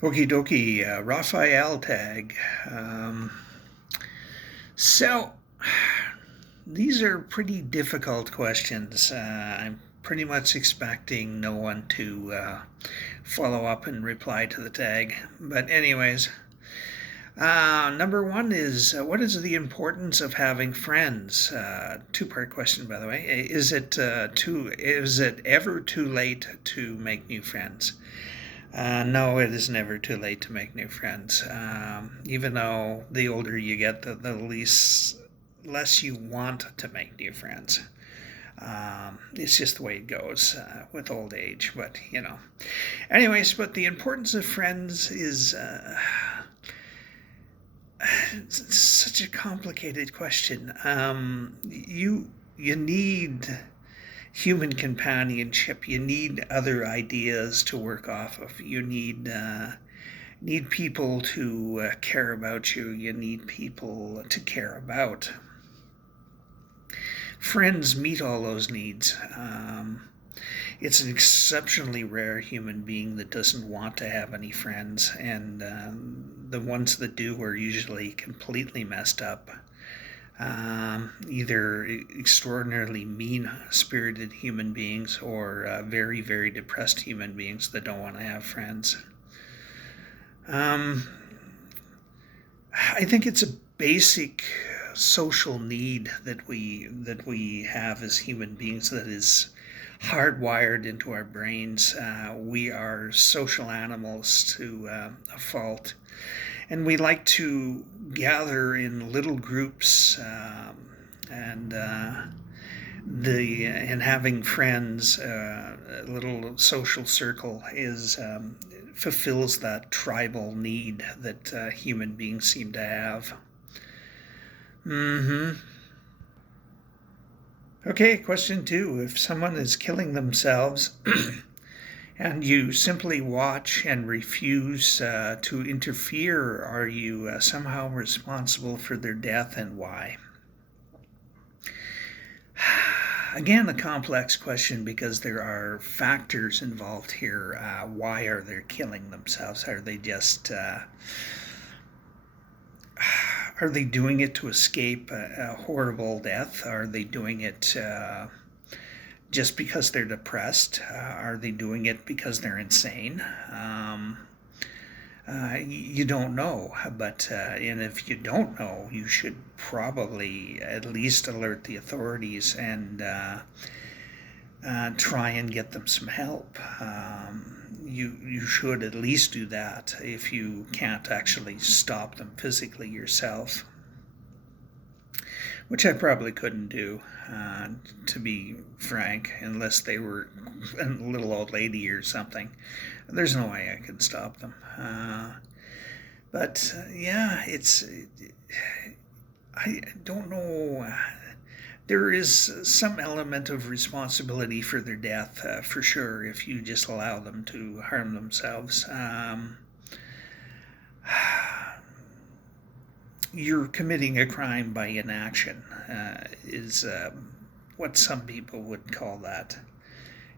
Okie dokie, Raphael Tag. Um, so, these are pretty difficult questions. I'm pretty much expecting no one to follow up and reply to the tag. But, anyways, number one is what is the importance of having friends? Two-part question, by the way. Is it ever too late to make new friends? No, it is never too late to make new friends. Even though the older you get, the less you want to make new friends. It's just the way it goes with old age. But anyways. But the importance of friends is such a complicated question. You need human companionship. You need other ideas to work off of. You need people to care about you. You need people to care about. Friends meet all those needs. It's an exceptionally rare human being that doesn't want to have any friends, and the ones that do are usually completely messed up. Either extraordinarily mean-spirited human beings or very, very depressed human beings that don't want to have friends. I think it's a basic social need that we have as human beings that is hardwired into our brains. We are social animals to a fault. And we like to gather in little groups, and having friends, a little social circle fulfills that tribal need that human beings seem to have. Okay, question two. If someone is killing themselves and you simply watch and refuse to interfere, are you somehow responsible for their death, and why? Again, a complex question because there are factors involved here. Why are they killing themselves? Are they just are they doing it to escape a horrible death? Are they doing it just because they're depressed? Are they doing it because they're insane? You don't know, but and if you don't know, you should probably at least alert the authorities and try and get them some help. You should at least do that if you can't actually stop them physically yourself, which I probably couldn't do, to be frank, unless they were a little old lady or something. There's no way I could stop them. But yeah, I don't know. There is some element of responsibility for their death, for sure, if you just allow them to harm themselves. You're committing a crime by inaction, is what some people would call that.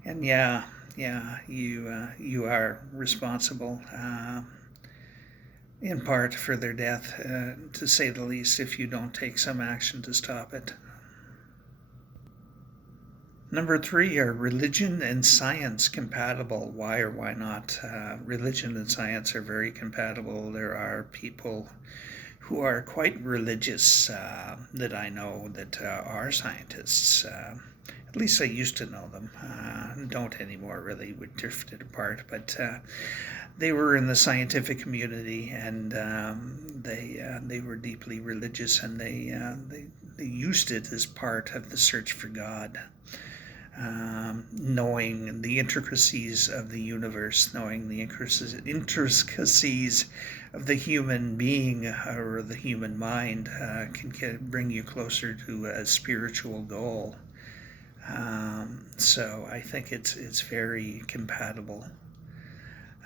And yeah, you are responsible, in part, for their death, to say the least, if you don't take some action to stop it. Number three, are religion and science compatible? Why or why not? Religion and science are very compatible. There are people who are quite religious that I know that are scientists. At least I used to know them. Don't anymore, really. We drifted apart. But they were in the scientific community, and they were deeply religious, and they used it as part of the search for God. Knowing the intricacies of the universe, knowing the intricacies of the human being or the human mind can bring you closer to a spiritual goal. So I think it's very compatible.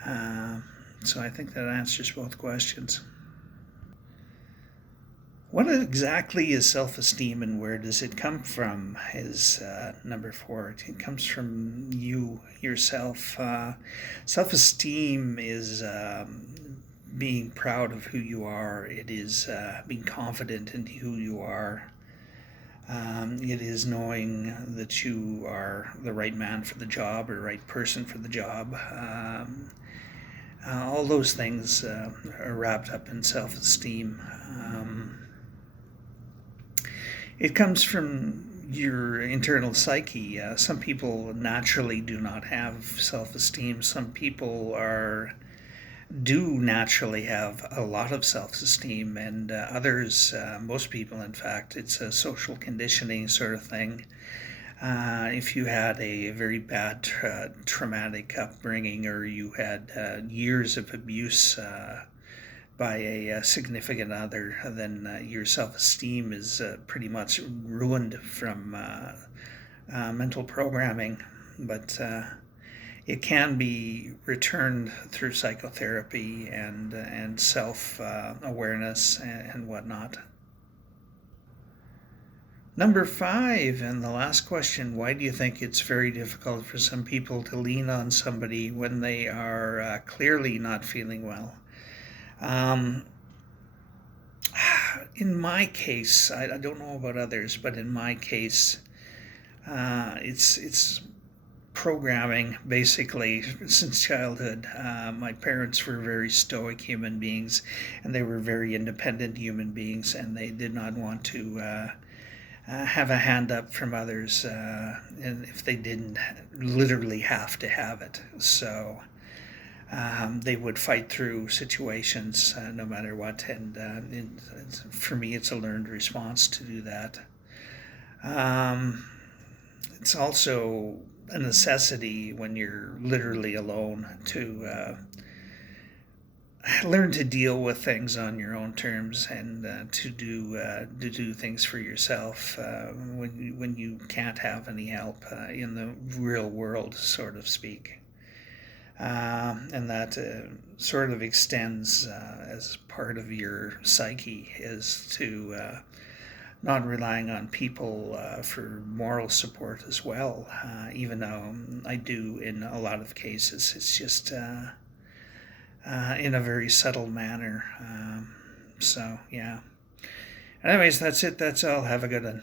So I think that answers both questions. What exactly is self-esteem and where does it come from? Is number 4. It comes from you yourself. Self-esteem is being proud of who you are. It is being confident in who you are. It is knowing that you are the right man for the job or right person for the job. All those things are wrapped up in self-esteem. It comes from your internal psyche. Some people naturally do not have self-esteem. Some people do naturally have a lot of self-esteem, and others, most people, in fact, it's a social conditioning sort of thing. If you had a very bad traumatic upbringing, or you had years of abuse by a significant other, then your self-esteem is pretty much ruined from mental programming. But it can be returned through psychotherapy and self-awareness and whatnot. Number 5, and the last question, why do you think it's very difficult for some people to lean on somebody when they are clearly not feeling well? In my case, I don't know about others, but in my case, it's programming basically since childhood. My parents were very stoic human beings, and they were very independent human beings, and they did not want to have a hand up from others, and if they didn't literally have to have it. So they would fight through situations no matter what, and for me, it's a learned response to do that. It's also a necessity when you're literally alone to learn to deal with things on your own terms and to do things for yourself when you can't have any help in the real world, so to speak. And that sort of extends as part of your psyche is to not relying on people for moral support as well, even though I do in a lot of cases. It's just in a very subtle manner. So, yeah. Anyways, that's it. That's all. Have a good one.